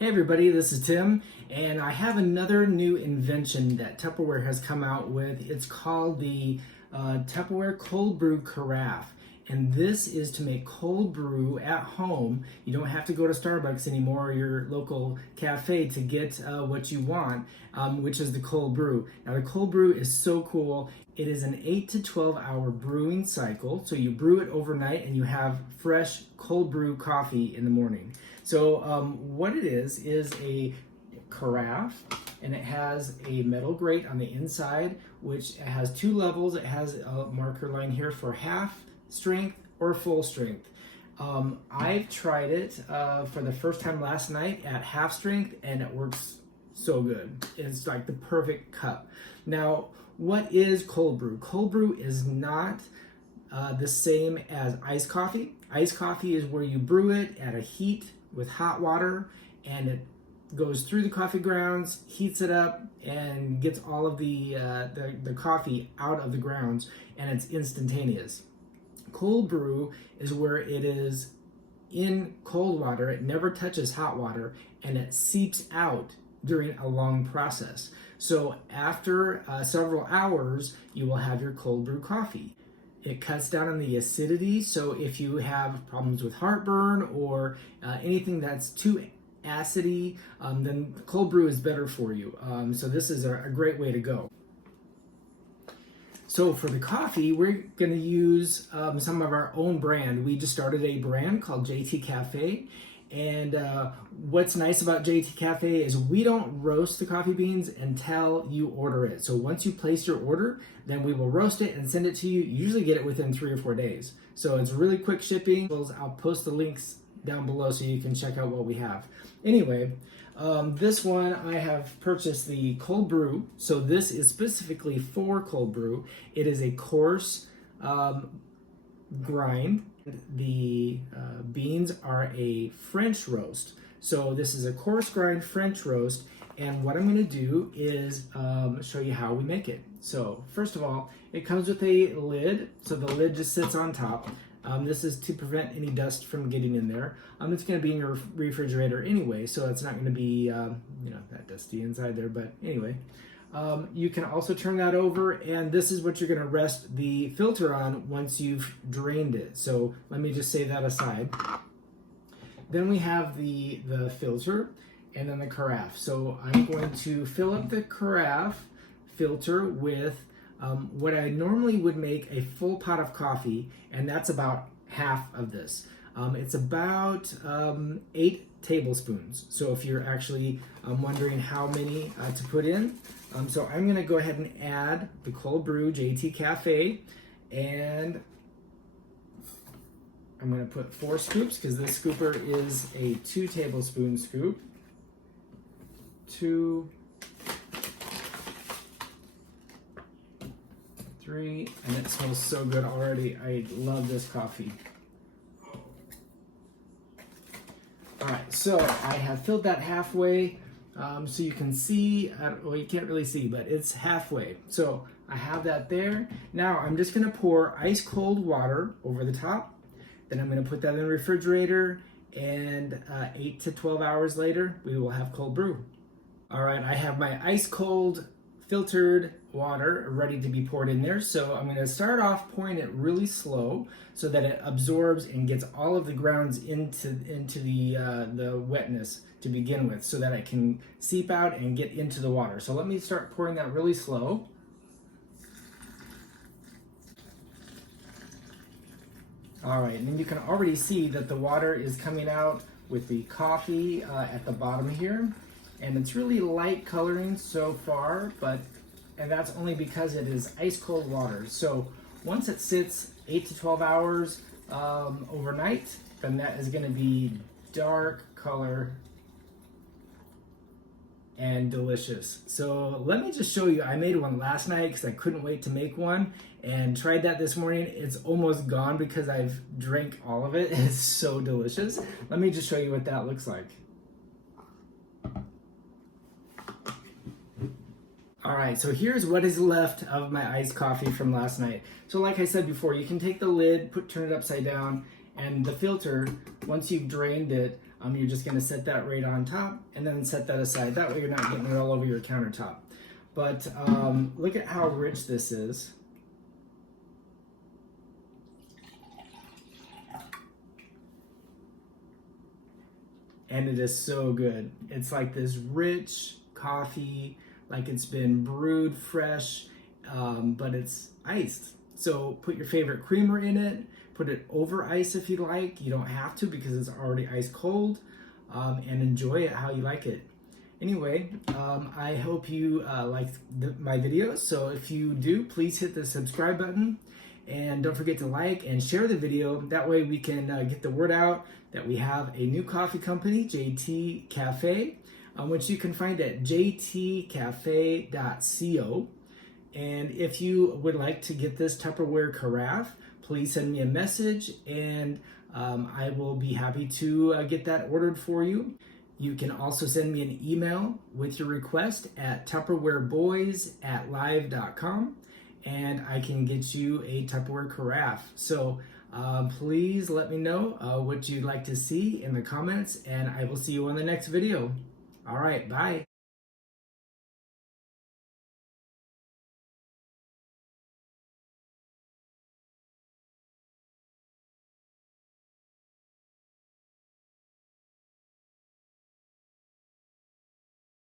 Hey everybody, this is Tim, and I have another new invention that Tupperware has come out with. It's called the Tupperware Cold Brew Carafe. And this is to make cold brew at home. You don't have to go to Starbucks anymore or your local cafe to get what you want, which is the cold brew. Now the cold brew is so cool. It is an 8 to 12 hour brewing cycle. So you brew it overnight and you have fresh cold brew coffee in the morning. So what it is a carafe, and it has a metal grate on the inside, which has two levels. It has a marker line here for half strength or full strength. I've tried it for the first time last night at half strength, and it works so good. It's like the perfect cup. Now, what is cold brew? Cold brew is not the same as iced coffee. Iced coffee is where you brew it at a heat with hot water, and it goes through the coffee grounds, heats it up, and gets all of the coffee out of the grounds, and it's instantaneous. Cold brew is where it is in cold water, it never touches hot water, and it seeps out during a long process. So after several hours, you will have your cold brew coffee. It cuts down on the acidity, so if you have problems with heartburn or anything that's too acidy, then cold brew is better for you. So this is a great way to go. So for the coffee, we're going to use some of our own brand. We just started a brand called JT Cafe. And what's nice about JT Cafe is we don't roast the coffee beans until you order it. So once you place your order, then we will roast it and send it to you. You usually get it within 3 or 4 days. So it's really quick shipping. I'll post the links down below so you can check out what we have. Anyway, this one I have purchased the cold brew. So this is specifically for cold brew. It is a coarse grind. The beans are a French roast. So this is a coarse grind French roast. And what I'm going to do is show you how we make it. So first of all, it comes with a lid. So the lid just sits on top. This is to prevent any dust from getting in there. It's going to be in your refrigerator anyway, so it's not going to be that dusty inside there. But anyway, you can also turn that over, and this is what you're going to rest the filter on once you've drained it. So let me just save that aside. Then we have the filter and then the carafe. So I'm going to fill up the carafe filter with what I normally would make a full pot of coffee, and that's about half of this. It's about 8 tablespoons. So if you're actually wondering how many to put in, so I'm going to go ahead and add the cold brew JT Cafe, and I'm going to put 4 scoops because this scooper is a 2 tablespoon scoop. 2, 3, and it smells so good already. I love this coffee. All right, so I have filled that halfway, so you can see, well, you can't really see, but it's halfway. So I have that there. Now I'm just gonna pour ice cold water over the top. Then I'm gonna put that in the refrigerator, and 8 to 12 hours later, we will have cold brew. All right, I have my ice cold filtered water ready to be poured in there. So I'm going to start off pouring it really slow so that it absorbs and gets all of the grounds into the wetness to begin with, so that it can seep out and get into the water. So let me start pouring that really slow. All right, and then you can already see that the water is coming out with the coffee at the bottom here. And it's really light coloring so far, and that's only because it is ice cold water. So once it sits 8 to 12 hours overnight, then that is going to be dark color and delicious. So let me just show you. I made one last night because I couldn't wait to make one, and tried that this morning. It's almost gone because I've drank all of it. It's so delicious. Let me just show you what that looks like. All right, so here's what is left of my iced coffee from last night. So like I said before, you can take the lid, turn it upside down, and the filter, once you've drained it, You're just gonna set that right on top and then set that aside. That way you're not getting it all over your countertop. But look at how rich this is. And it is so good. It's like this rich coffee, like it's been brewed fresh, but it's iced. So put your favorite creamer in it, put it over ice if you like. You don't have to because it's already ice cold, and enjoy it how you like it. Anyway, I hope you liked my videos. So if you do, please hit the subscribe button. And don't forget to like and share the video. That way we can get the word out that we have a new coffee company, JT Cafe, which you can find at jtcafe.co. And if you would like to get this Tupperware carafe, please send me a message and I will be happy to get that ordered for you. You can also send me an email with your request at tupperwareboys@live.com. And I can get you a Tupperware carafe. So please let me know what you'd like to see in the comments, and I will see you on the next video. All right, bye.